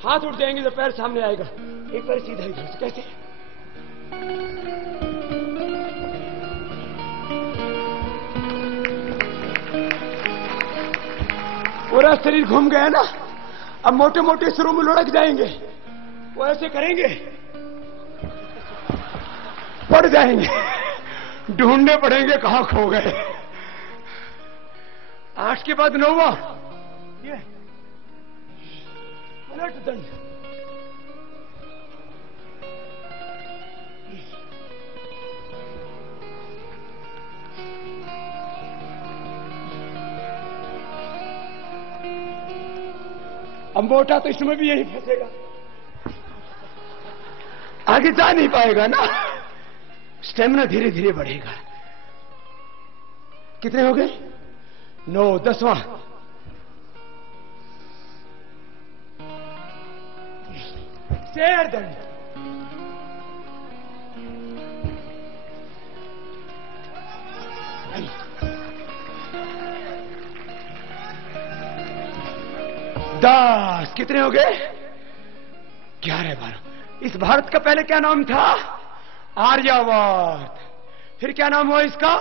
हाथ उठ जाएंगे तो पैर सामने आएगा। एक बार सीधा इधर से, कैसे? पूरा शरीर घूम गया ना। अब मोटे मोटे सुरों में लुढ़क जाएंगे। वो ऐसे करेंगे, पड़ जाएंगे, ढूंढने पड़ेंगे कहां खो गए। 8 के बाद 9वां, ये पलट दंड। अब मोटा तो इसमें भी यही फंसेगा, आगे जा नहीं पाएगा ना। स्टेमिना धीरे धीरे बढ़ेगा। कितने हो गए? 9, 10वां। शेर दंड। दस। कितने हो गए? 11, 12। इस भारत का पहले क्या नाम था? आर्यावर्त। फिर क्या नाम हुआ इसका?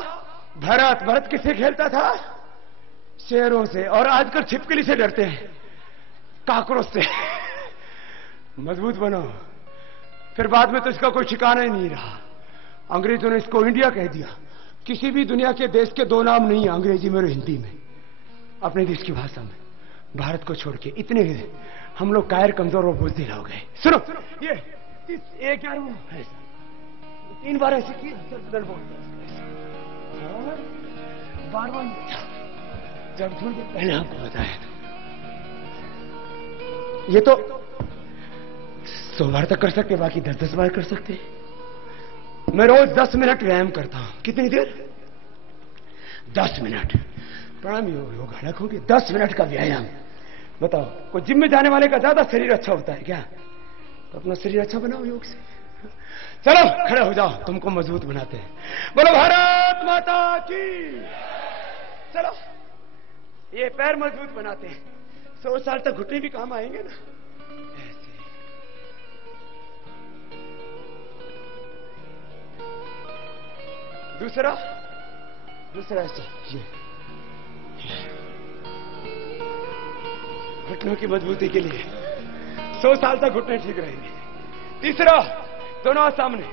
भरत। भरत किससे खेलता था? शेरों से। और आजकल छिपकली से डरते हैं, काकरोच से। मजबूत बनो। फिर बाद में तो इसका कोई ठिकाना ही नहीं रहा। अंग्रेजों ने इसको इंडिया कह दिया। किसी भी दुनिया के देश के 2 नाम नहीं है, अंग्रेजी में और हिंदी में, अपने देश की भाषा में। भारत को छोड़ के इतने हम लोग कायर, कमजोर और बुजदिल हो गए। सुनो, ये 3 बार ऐसे की बार जब थोड़ी देर पहले आपको बताया था। ये तो 100 बार तक कर सकते, बाकी 10-10 बार कर सकते। मैं रोज 10 मिनट व्यायाम करता हूं। कितनी देर? 10 मिनट। प्रणाम योग रखोगे। 10 मिनट का व्यायाम। बताओ, कोई जिम में जाने वाले का ज्यादा शरीर अच्छा होता है क्या? तो अपना शरीर अच्छा बनाओ योग से। चलो खड़े हो जाओ, तुमको मजबूत बनाते हैं। बोलो भारत माता की। चलो, ये पैर मजबूत बनाते हैं। 100 साल तक घुटने भी काम आएंगे ना। ऐसे दूसरा ऐसे, ये घुटनों की मजबूती के लिए 100 साल तक घुटने ठीक रहेंगे। तीसरा, दोनों हाथ सामने।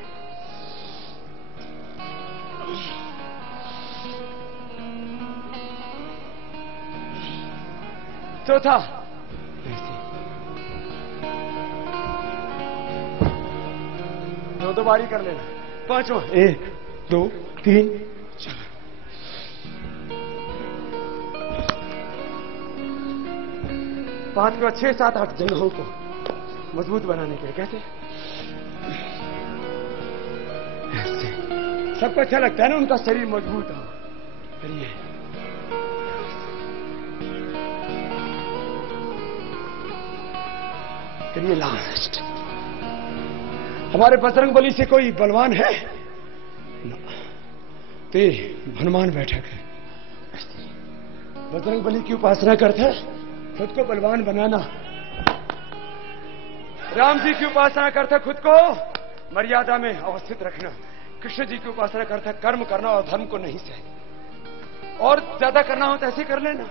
चौथा, दो बारी कर लेना। 5वां, 1, 2, 3, 4। 5 के बाद 6, 7, 8 जगहों को मजबूत बनाने के लिए। कैसे? ऐसे। सबको अच्छा लगता है ना उनका शरीर मजबूत हो। करिए। करिए लास्ट। हमारे बजरंग बली से कोई बलवान है ना? तो हनुमान बैठक है। बजरंग बली की उपासना करते हैं, खुद को बलवान बनाना। राम जी की उपासना करते खुद को मर्यादा में अवस्थित रखना। कृष्ण जी की उपासना करते कर्म करना और धर्म को नहीं सहना। और ज्यादा करना हो तो ऐसे कर लेना।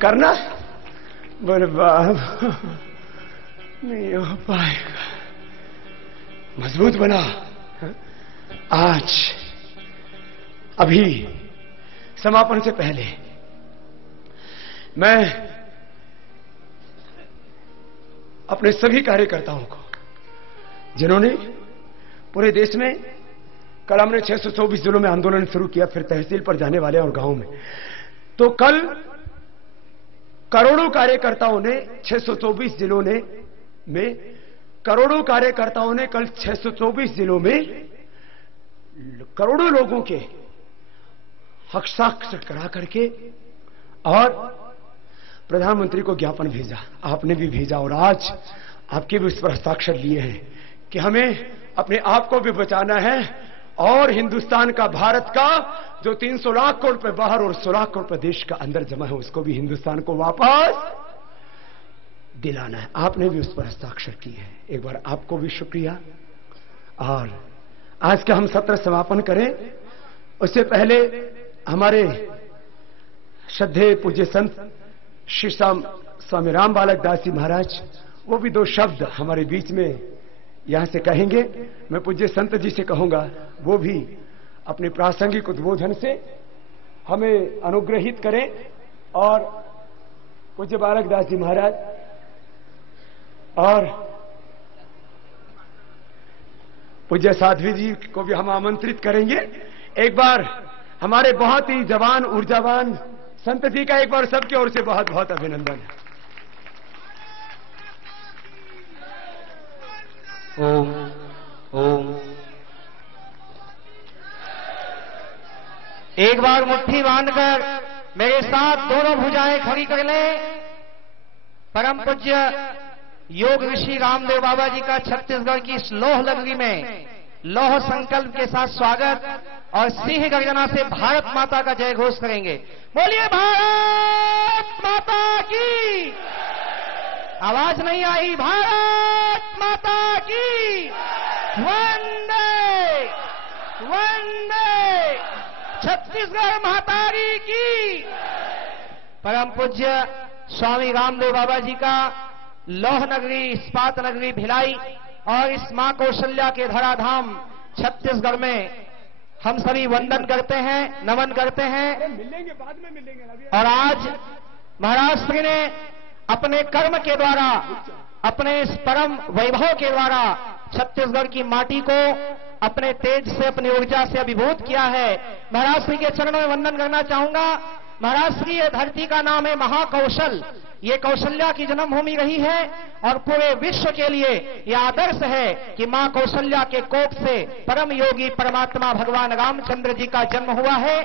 करना बर्बाद नहीं हो पाएगा। मजबूत बना। आज अभी समापन से पहले मैं अपने सभी कार्यकर्ताओं को, जिन्होंने पूरे देश में, कल हमने 624 जिलों में आंदोलन शुरू किया, फिर तहसील पर जाने वाले और गांव में, तो कल करोड़ों कार्यकर्ताओं ने 624 जिलों में करोड़ों कार्यकर्ताओं ने कल 624 जिलों में करोड़ों लोगों के हस्ताक्षर करा करके और प्रधानमंत्री को ज्ञापन भेजा, आपने भी भेजा और आज आपके भी उस पर हस्ताक्षर लिए हैं कि हमें अपने आप को भी बचाना है और हिंदुस्तान का, भारत का जो 300 लाख करोड़ रुपए बाहर और 100 लाख करोड़ रुपए देश का अंदर जमा है उसको भी हिंदुस्तान को वापस दिलाना है। आपने भी उस पर हस्ताक्षर किए हैं। एक बार आपको भी शुक्रिया। और आज का हम सत्र समापन करें उससे पहले हमारे श्रद्धेय पूज्य संत श्री स्वामी राम बालक दास जी महाराज वो भी 2 शब्द हमारे बीच में यहां से कहेंगे। मैं पूज्य संत जी से कहूंगा वो भी अपने प्रासंगिक उद्बोधन से हमें अनुग्रहित करें और पूज्य बालक दास जी महाराज और पूज्य साध्वी जी को भी हम आमंत्रित करेंगे। एक बार हमारे बहुत ही जवान ऊर्जावान संत जी का एक बार सबकी ओर से बहुत बहुत अभिनंदन। ओम ओम। एक बार मुट्ठी बांधकर मेरे साथ दोनों भुजाएं खड़ी कर लें। परम पूज्य योग ऋषि रामदेव बाबा जी का छत्तीसगढ़ की इस लोह नगरी में लोह संकल्प के साथ स्वागत और सिंह गर्जना से भारत माता का जय घोष करेंगे। बोलिए भारत माता की। आवाज नहीं आई। भारत माता की। वंदे वंदे। छत्तीसगढ़ महातारी की। परम पूज्य स्वामी रामदेव बाबा जी का लौह नगरी, इस्पात नगरी भिलाई और इस मां कौशल्या के धराधाम छत्तीसगढ़ में हम सभी वंदन करते हैं, नमन करते हैं। मिलेंगे बाद में मिलेंगे। और आज महाराज श्री ने अपने कर्म के द्वारा, अपने इस परम वैभव के द्वारा छत्तीसगढ़ की माटी को अपने तेज से, अपनी ऊर्जा से अभिभूत किया है। महाराज श्री के चरणों में वंदन करना चाहूंगा। महाराज श्री ये धरती का नाम है महाकौशल। ये कौशल्या की जन्मभूमि रही है और पूरे विश्व के लिए यह आदर्श है कि मां कौशल्या के कोख से परम योगी परमात्मा भगवान रामचंद्र जी का जन्म हुआ है।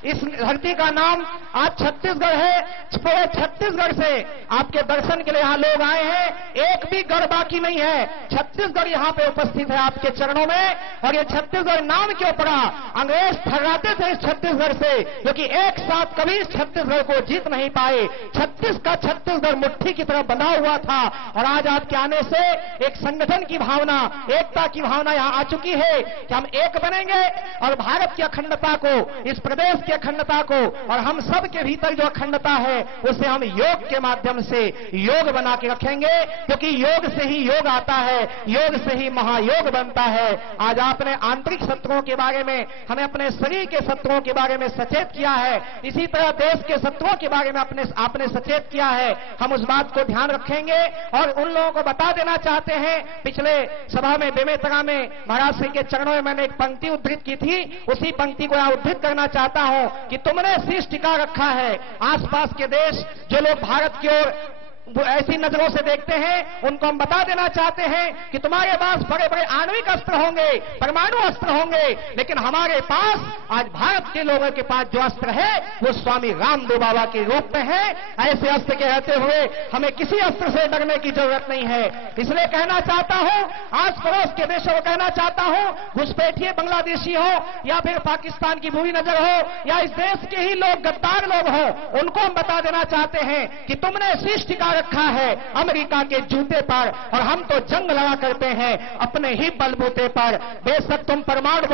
इस धरती का नाम आज छत्तीसगढ़ है। पूरे छत्तीसगढ़ से आपके दर्शन के लिए यहां लोग आए हैं। एक भी गढ़ बाकी नहीं है। छत्तीसगढ़ यहां पे उपस्थित है आपके चरणों में। और ये छत्तीसगढ़ नाम क्यों पड़ा? अंग्रेज ठहराते थे इस छत्तीसगढ़ से, क्योंकि एक साथ कभी इस छत्तीसगढ़ को जीत नहीं पाए। छत्तीसगढ़ मुट्ठी की तरफ बंधा हुआ था और आज आपके आने से एक संगठन की भावना, एकता की भावना यहां आ चुकी है कि हम एक बनेंगे और भारत की अखंडता को, इस प्रदेश की अखंडता को और हम सब के भीतर जो अखंडता है उसे हम योग के माध्यम से योग बना के रखेंगे, क्योंकि योग से ही योग आता है, योग से ही महायोग बनता है। आज आपने आंतरिक शत्रुओं के बारे में, हमें अपने शरीर के शत्रुओं के बारे में सचेत किया है। इसी तरह देश के शत्रुओं के बारे में आपने सचेत किया है। हम उस बात को ध्यान रखेंगे और उन लोगों को बता देना चाहते हैं। पिछले सभा में बेमेतरा में महाराज सिंह के चरणों में मैंने एक पंक्ति उद्धृत की थी, उसी पंक्ति को यहां उद्धृत करना चाहता हूं कि तुमने शीश टिका रखा है। आसपास के देश जो लोग भारत की ओर वो ऐसी नजरों से देखते हैं, उनको हम बता देना चाहते हैं कि तुम्हारे पास बड़े बड़े आणविक अस्त्र होंगे, परमाणु अस्त्र होंगे, लेकिन हमारे पास आज भारत के लोगों के पास जो अस्त्र है वो स्वामी रामदेव बाबा के रूप में है। ऐसे अस्त्र के रहते हुए हमें किसी अस्त्र से डरने की जरूरत नहीं है। इसलिए कहना चाहता हूं, आस पड़ोस के देशों को कहना चाहता हूं, घुसपैठिए बांग्लादेशी हो या फिर पाकिस्तान की बुरी नजर हो या इस देश के ही लोग गद्दार लोग हो, उनको हम बता देना चाहते हैं कि तुमने शीश टिका रखा है अमेरिका के जूते पर और हम तो जंग लड़ा करते हैं अपने ही बलबूते पर। बेशक तुम परमाणु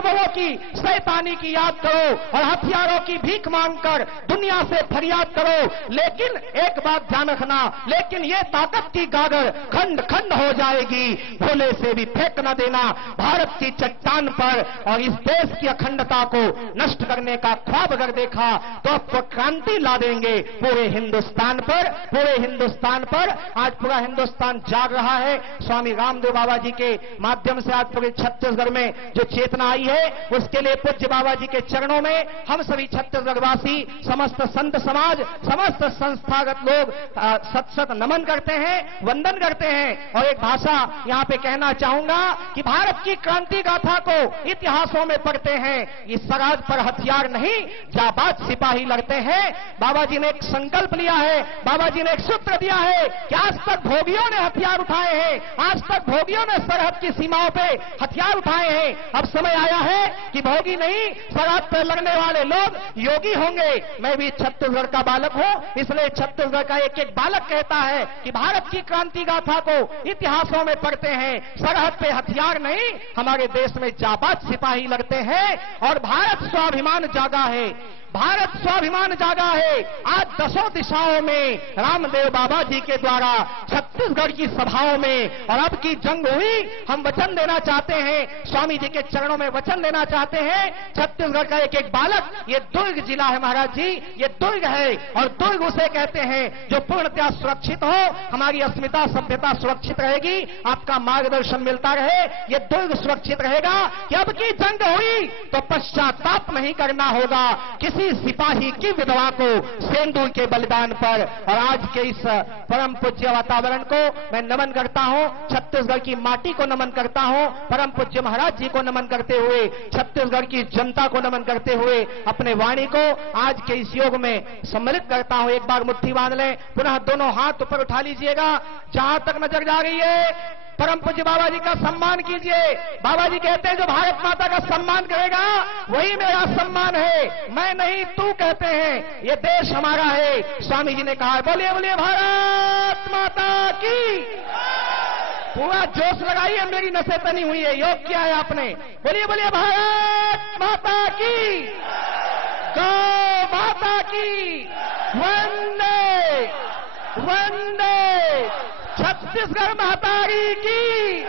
बमों की शैतानी की याद करो और हथियारों की भीख मांगकर दुनिया से फरियाद करो, लेकिन एक बात ध्यान रखना, लेकिन ये ताकत की गागर खंड खंड हो जाएगी। भोले से भी फेंक न देना भारत की चट्टान पर। और इस देश की अखंडता को नष्ट करने का ख्वाब अगर देखा तो अब क्रांति ला देंगे पूरे हिंद पूरे हिंदुस्तान पर आज पूरा हिंदुस्तान जाग रहा है। स्वामी रामदेव बाबा जी के माध्यम से आज पूरे छत्तीसगढ़ में जो चेतना आई है, उसके लिए पूज्य बाबा जी के चरणों में हम सभी छत्तीसगढ़वासी, समस्त संत समाज, समस्त संस्थागत लोग सत सत नमन करते हैं, वंदन करते हैं। और एक भाषा यहां पे कहना चाहूंगा कि भारत की क्रांति गाथा को इतिहासों में पढ़ते हैं, इस सरहद पर हथियार नहीं, जाबाज सिपाही लड़ते हैं। बाबा जी ने एक संकल्प लिया है, बाबा जी ने एक सूत्र दिया है कि आज तक भोगियों ने हथियार उठाए हैं, आज तक भोगियों ने सरहद की सीमाओं पे हथियार उठाए हैं। अब समय आया है कि भोगी नहीं, सरहद पर लड़ने वाले लोग योगी होंगे। मैं भी छत्तीसगढ़ का बालक हूं, इसलिए छत्तीसगढ़ का एक एक बालक कहता है कि भारत की क्रांति गाथा को इतिहासों में पढ़ते हैं, सरहद पे हथियार नहीं, हमारे देश में जाबाज सिपाही लड़ते हैं। और भारत स्वाभिमान जागा है, भारत स्वाभिमान जागा है। आज दसों दिशाओं में रामदेव बाबा जी के द्वारा छत्तीसगढ़ की सभाओं में और अब की जंग हुई। हम वचन देना चाहते हैं, स्वामी जी के चरणों में वचन देना चाहते हैं। छत्तीसगढ़ का एक एक बालक, ये दुर्ग जिला है महाराज जी, ये दुर्ग है। और दुर्ग उसे कहते हैं जो पूर्णतः सुरक्षित हो, हमारी अस्मिता सभ्यता सुरक्षित रहेगी, आपका मार्गदर्शन मिलता रहे, ये दुर्ग सुरक्षित रहेगा। कि अब की जंग हुई तो पश्चाताप नहीं करना होगा किसी सिपाही की विधवा को सेंदूर के बलिदान पर। और आज के इस परम पूज्य वातावरण को मैं नमन करता हूं, छत्तीसगढ़ की माटी को नमन करता हूं, परम पूज्य महाराज जी को नमन करते हुए, छत्तीसगढ़ की जनता को नमन करते हुए अपने वाणी को आज के इस योग में सम्मिलित करता हूं। एक बार मुट्ठी बांध लें, पुनः दोनों हाथ ऊपर उठा लीजिएगा, जहां तक नजर जा रही है परम पूज्य बाबा जी का सम्मान कीजिए। बाबा जी कहते हैं जो भारत माता का सम्मान करेगा वही मेरा सम्मान है, मैं नहीं तू कहते हैं, ये देश हमारा है। स्वामी जी ने कहा है, बोलिए बोलिए भारत माता की। पूरा जोश लगाइए, मेरी नसें तनी हुई है, योग किया है आपने। बोलिए बोलिए भारत माता की, गौ माता की, वंदे वंदे छत्तीसगढ़ महतारी की,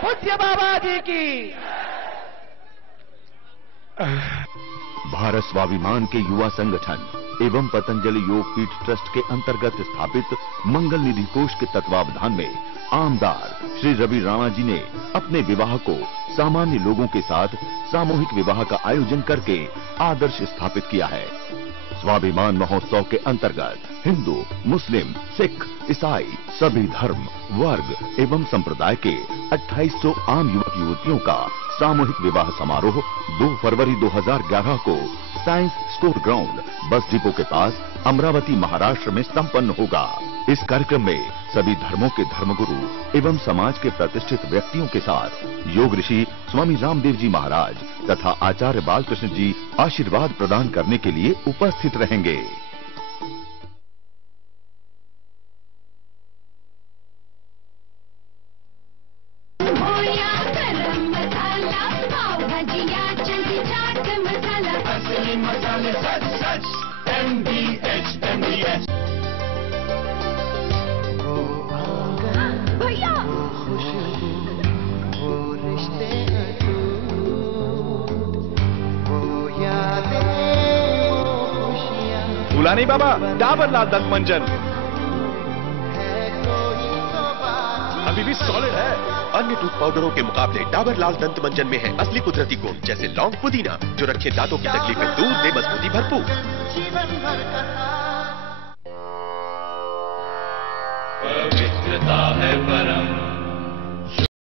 पूज्य बाबा जी की। भारत स्वाभिमान के युवा संगठन एवं पतंजलि योग पीठ ट्रस्ट के अंतर्गत स्थापित मंगल निधि कोष के तत्वावधान में आमदार श्री रवि राणा जी ने अपने विवाह को सामान्य लोगों के साथ सामूहिक विवाह का आयोजन करके आदर्श स्थापित किया है। स्वाभिमान महोत्सव के अंतर्गत हिंदू, मुस्लिम, सिख, ईसाई सभी धर्म, वर्ग एवं संप्रदाय के 2800 आम युवक युवतियों का सामूहिक विवाह समारोह 2 फरवरी 2011 को science school ground bus depot के पास अमरावती महाराष्ट्र में संपन्न होगा। इस कार्यक्रम में सभी धर्मों के धर्मगुरु एवं समाज के प्रतिष्ठित व्यक्तियों के साथ योग ऋषि स्वामी रामदेव जी महाराज तथा आचार्य बालकृष्ण जी आशीर्वाद प्रदान करने के लिए उपस्थित रहेंगे। भूला नहीं बाबा, डाबर लाल दंत मंजन अभी भी सॉलिड है। अन्य टूथ पाउडरों के मुकाबले डाबर लाल दंत मंजन में है असली कुदरती गुण, जैसे लौंग, पुदीना, जो रखे दांतों की तकलीफें दूर, दे मजबूती भरपूर। पवित्रता है परम